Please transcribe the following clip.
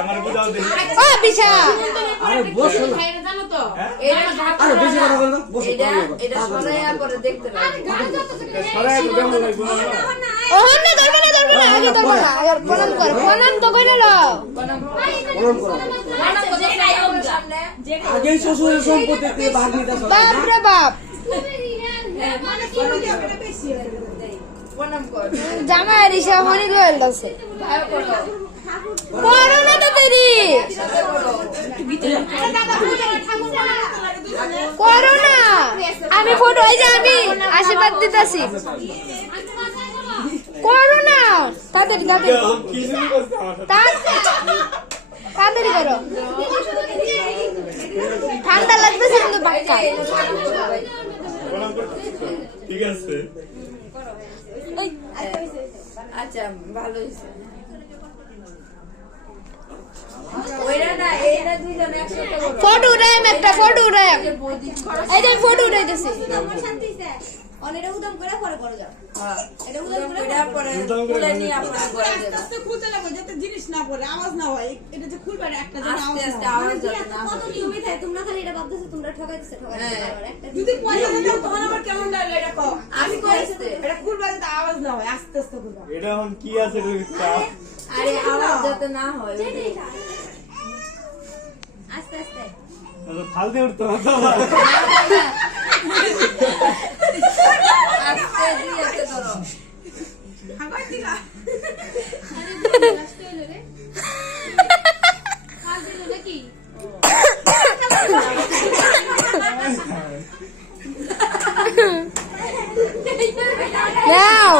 আমার বুঝাও দে ও বিশা আরে বসো না খাইরে জানো তো আরে বেশি কথা বল না বসো এটা সরাইয়া পরে দেখতে লাগে সরাই কেমন লাগবে না ও না ধরবে না আগে ধরবে না আগে প্রণাম কর প্রণাম তো কইরা লও প্রণাম করো আগে শ্বশুরের সম্পত্তি দিয়ে ভাগ নিতে হবে বাপ রে বাপ প্রণাম কর জামাই ইসা হনি দোল আছে করো না তো দেরি করো না আমি ফটো এই যে আমি আশীর্বাদ দিতেছি করো না তাড়াতাড়ি কি শুরু করছ আমার তাড়াতাড়ি করো ঠান্ডা লাগতেছে কিন্তু বাক্কা প্রণাম করতে ঠিক আছে আচ্ছা ভালো হইছে ওইরা না এইরা দুইজন একসাথে করো ফটো উঠাই একটা ফটো উঠাই এই যে ফটো উঠাইতেছি অনেকটা উদম করে পরে করো যাও হ্যাঁ এটা উদম করে পরে তুলে নিয়ে আপনারা ঘরে যাবেন আস্তে খুলতে লাগবে যাতে জিনিস না পড়ে আওয়াজ না হয় এটা যে খুলবে একটা যেন আস্তে আওয়াজ আস্তে না হয়। আওয়াজ যাবে না কত নিয়মে থাকে তোমরা খালি এটা ভাবতেছো তোমরা ঠকাইতেছো একটা যদি পয়সা না দাও তখন আবার কেমন লাগলো এটা কো আমি আস্তে কইছি আস্তে। এটা খুলবে যাতে আওয়াজ না হয় আস্তে আস্তে খুলবা এটা এখন কি আছে রুইতা আরে আওয়াজ যাতে না হয় আস্তে আস্তে আচ্ছা ফালতে উঠতে হবে আস্তে দিয়ে এতে ধরো আবার দিলা নাও